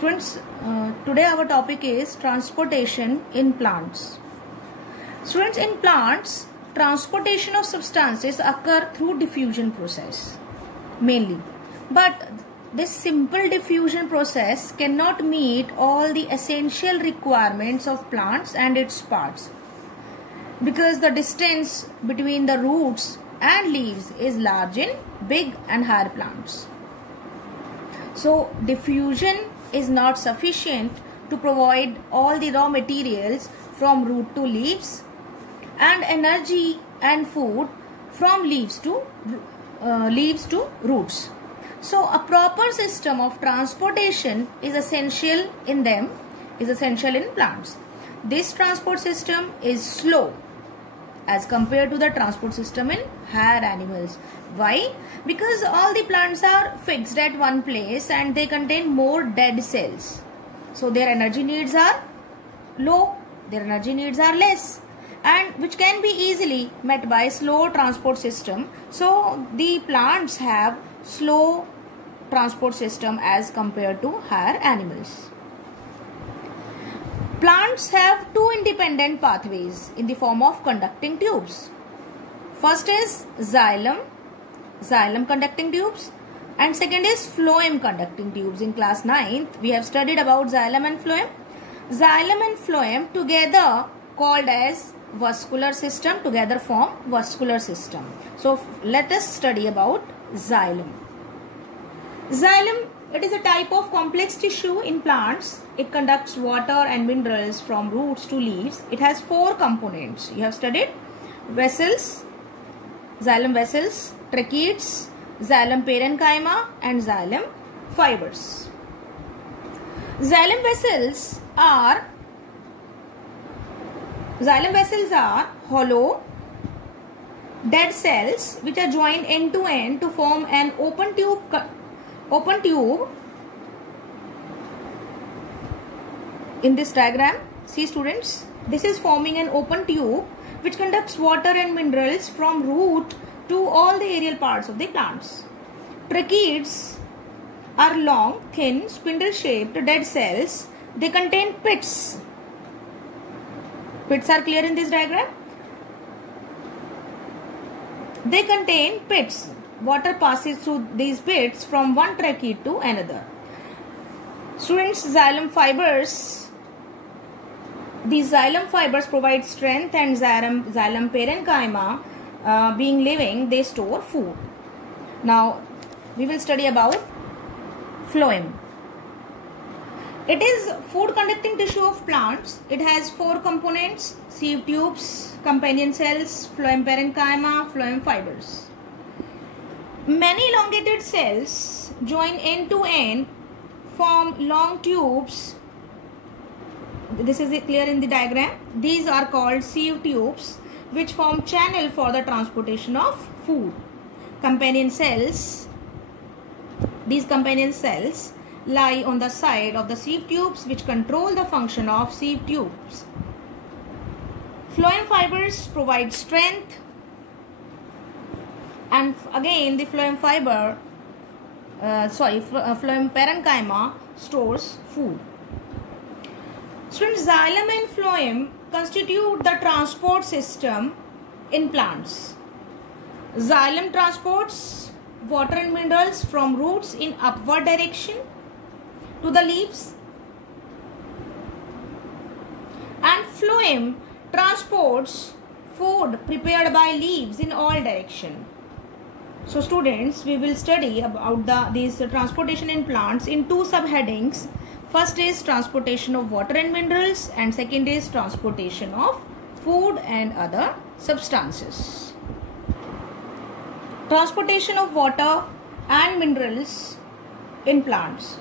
Students, today our topic is transportation in plants. Students, in plants, transportation of substances occur through diffusion process mainly. But this simple diffusion process cannot meet all the essential requirements of plants and its parts, because the distance between the roots and leaves is large in big and higher plants. So diffusion is not sufficient to provide all the raw materials from root to leaves and energy and food from leaves to roots. So a proper system of transportation is essential in plants. This transport system is slow as compared to the transport system in higher animals. Why? Because all the plants are fixed at one place and they contain more dead cells. So their energy needs are low, their energy needs are less, and which can be easily met by slow transport system. So the plants have slow transport system as compared to higher animals. Plants have two independent pathways in the form of conducting tubes. First is xylem conducting tubes, and second is phloem conducting tubes. In class 9th, we have studied about xylem and phloem. Xylem and phloem together called as vascular system, together form vascular system. So let us study about xylem. Xylem, it is a type of complex tissue in plants. It conducts water and minerals from roots to leaves. It has four components. You have studied vessels, xylem vessels, tracheids, xylem parenchyma, and xylem fibers. Xylem vessels are hollow, dead cells which are joined end to end to form an open tube. In this diagram, see students, this is forming an open tube which conducts water and minerals from root to all the aerial parts of the plants. Tracheids are long, thin, spindle-shaped dead cells. They contain pits. Pits are clear in this diagram. They contain pits. Water passes through these pits from one tracheid to another. Students, xylem fibers. These xylem fibers provide strength, and xylem parenchyma, being living, they store food. Now, we will study about phloem. It is food conducting tissue of plants. It has four components: sieve tubes, companion cells, phloem parenchyma, phloem fibers. Many elongated cells join end to end, form long tubes. This is clear in the diagram. These are called sieve tubes, which form channel for the transportation of food. Companion cells. These companion cells lie on the side of the sieve tubes, which control the function of sieve tubes. Phloem fibers provide strength, and again the phloem parenchyma stores food. Students, xylem and phloem constitute the transport system in plants. Xylem transports water and minerals from roots in upward direction to the leaves, and phloem transports food prepared by leaves in all direction. So students, we will study about these transportation in plants in two subheadings. First is transportation of water and minerals, and second is transportation of food and other substances. Transportation of water and minerals in plants.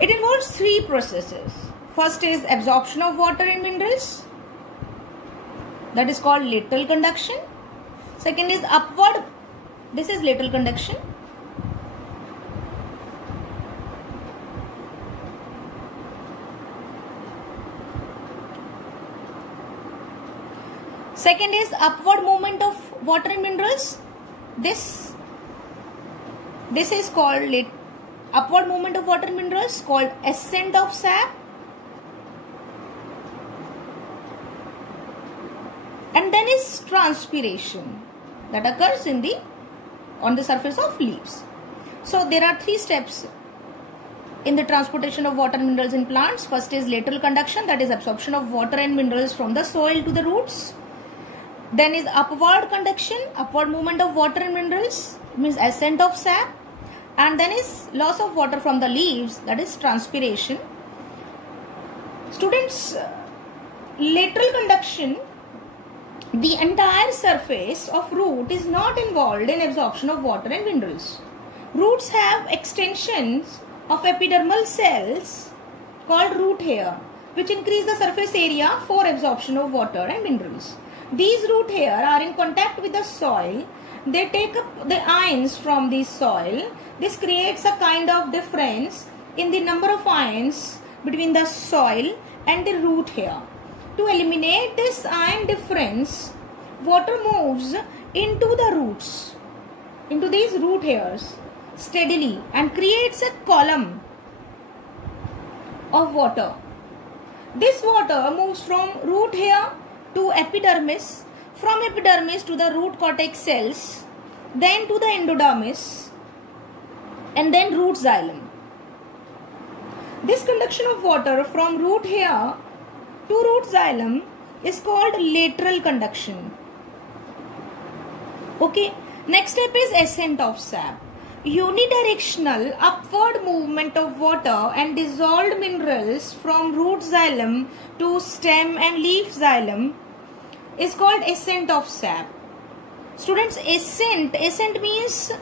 It involves three processes. First is absorption of water and minerals. That is called lateral conduction. Second is upward. This is lateral conduction. Second is upward movement of water and minerals. This is called upward movement of water and minerals called ascent of sap. And then is transpiration that occurs on the surface of leaves. So there are 3 steps in the transportation of water and minerals in plants. First is lateral conduction, that is absorption of water and minerals from the soil to the roots. Then is upward conduction, upward movement of water and minerals, means ascent of sap. And then is loss of water from the leaves, that is transpiration. Students, lateral conduction, the entire surface of root is not involved in absorption of water and minerals. Roots have extensions of epidermal cells called root hair, which increase the surface area for absorption of water and minerals. These root hair are in contact with the soil. They take up the ions from the soil. This creates a kind of difference in the number of ions between the soil and the root hair. To eliminate this ion difference, water moves into the roots, into these root hairs steadily and creates a column of water. This water moves from root hair to epidermis, from epidermis to the root cortex cells, then to the endodermis, and then root xylem. This conduction of water from root hair to root xylem is called lateral conduction. Okay, next step is ascent of sap. Unidirectional upward movement of water and dissolved minerals from root xylem to stem and leaf xylem is called ascent of sap. Students, ascent means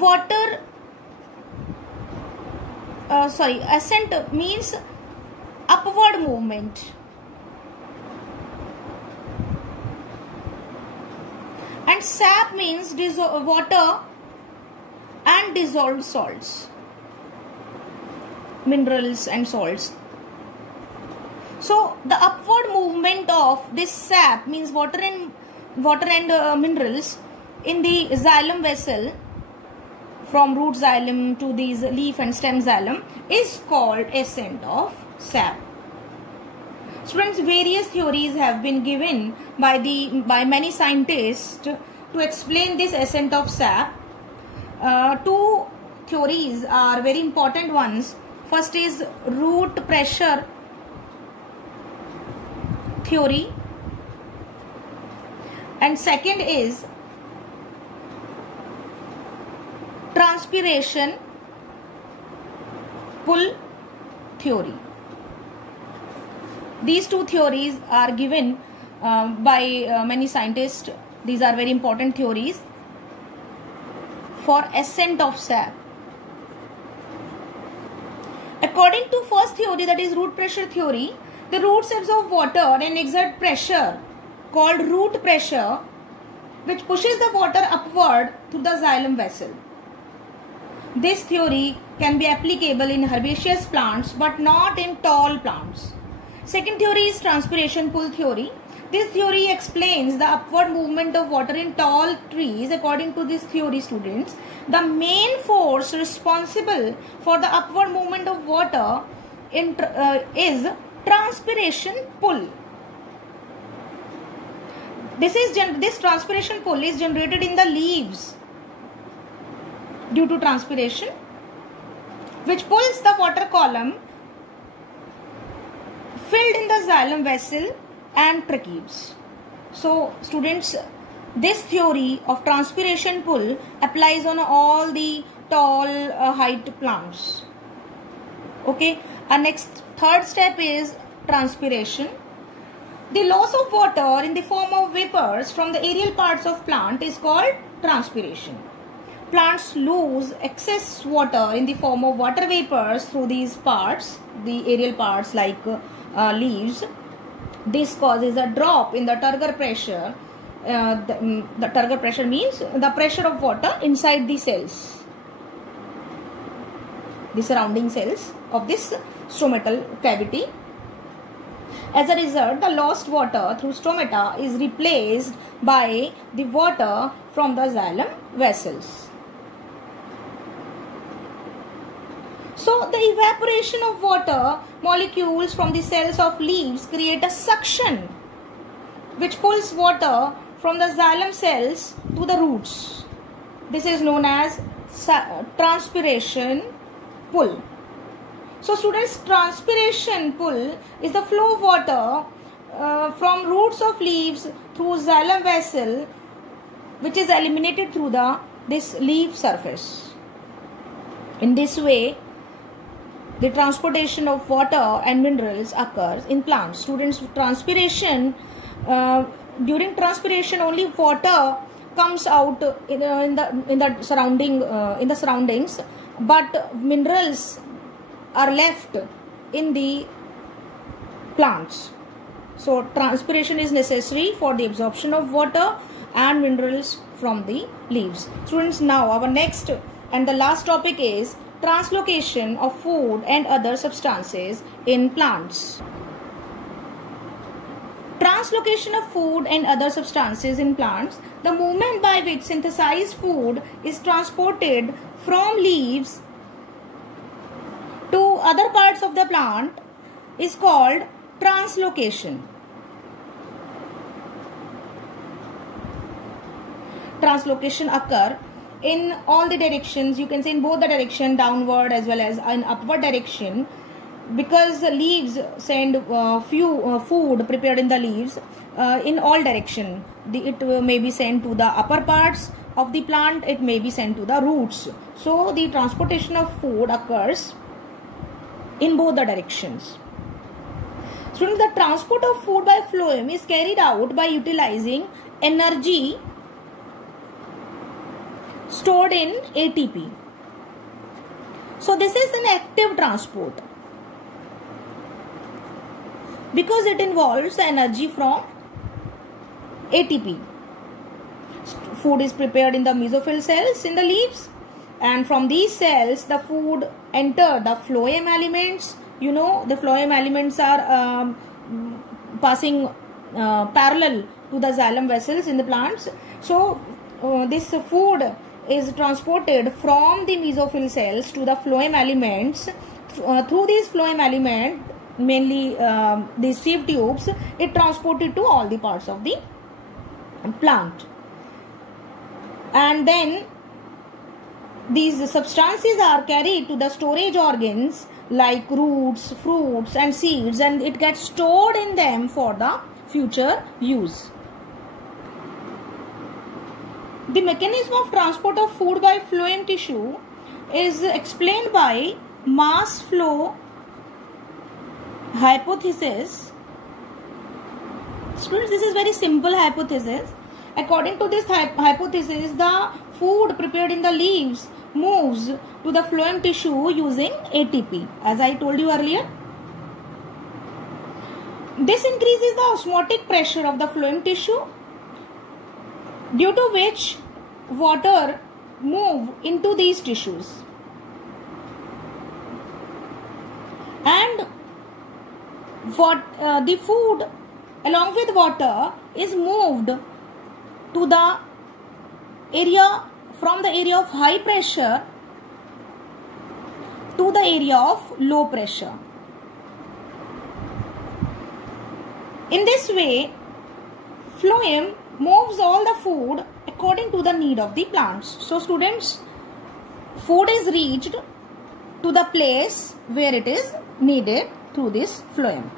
water, ascent means upward movement. And sap means water and dissolved salts, minerals and salts. So the upward movement of this sap means water and minerals in the xylem vessel from root xylem to these leaf and stem xylem is called ascent of sap. Students, various theories have been given by many scientists to explain this ascent of sap. 2 theories are very important ones. First is root pressure theory, and second is transpiration pull theory. These 2 theories are given by many scientists. These are very important theories for ascent of sap. According to first theory, that is root pressure theory, the roots absorb water and exert pressure called root pressure, which pushes the water upward to the xylem vessel. This theory can be applicable in herbaceous plants but not in tall plants. Second theory is transpiration pull theory. This theory explains the upward movement of water in tall trees. According to this theory, students, the main force responsible for the upward movement of water is transpiration pull. This transpiration pull is generated in the leaves due to transpiration, which pulls the water column filled in the xylem vessel and tracheids. So students, this theory of transpiration pull applies on all the tall height plants. Okay, our third step is transpiration. The loss of water in the form of vapors from the aerial parts of plant is called transpiration. Plants lose excess water in the form of water vapors through these parts, the aerial parts like leaves. This causes a drop in the turgor pressure. The turgor pressure means the pressure of water inside the cells, the surrounding cells of this stomatal cavity. As a result, the lost water through stomata is replaced by the water from the xylem vessels. So the evaporation of water molecules from the cells of leaves create a suction which pulls water from the xylem cells to the roots. This is known as transpiration pull. So students, transpiration pull is the flow of water from roots of leaves through xylem vessel, which is eliminated through this leaf surface. In this way, the transportation of water and minerals occurs in plants. Students, transpiration, during transpiration only water comes out in the surroundings, but minerals are left in the plants. So transpiration is necessary for the absorption of water and minerals from the leaves. Students, now our next and the last topic is translocation of food and other substances in plants. Translocation of food and other substances in plants, the movement by which synthesized food is transported from leaves to other parts of the plant, is called translocation. Translocation occur in all the directions. You can say in both the direction, downward as well as in upward direction, because the leaves send food prepared in the leaves in all direction. It may be sent to the upper parts of the plant, it may be sent to the roots. So the transportation of food occurs in both the directions. Students, the transport of food by phloem is carried out by utilizing energy stored in ATP. So this is an active transport because it involves the energy from ATP. Food is prepared in the mesophyll cells in the leaves, and from these cells the food enter the phloem elements. You know, the phloem elements are passing parallel to the xylem vessels in the plants. So this food is transported from the mesophyll cells to the phloem elements. Through these phloem elements, mainly these sieve tubes, it transported to all the parts of the plant. And then these substances are carried to the storage organs like roots, fruits and seeds, and it gets stored in them for the future use. The mechanism of transport of food by phloem tissue is explained by mass flow hypothesis. Students, this is very simple hypothesis. According to this hypothesis, the food prepared in the leaves moves to the phloem tissue using ATP, as I told you earlier. This increases the osmotic pressure of the phloem tissue, due to which water move into these tissues, and the food along with water is moved to the area, from the area of high pressure to the area of low pressure. In this way, phloem moves all the food according to the need of the plants. So students, food is reached to the place where it is needed through this phloem.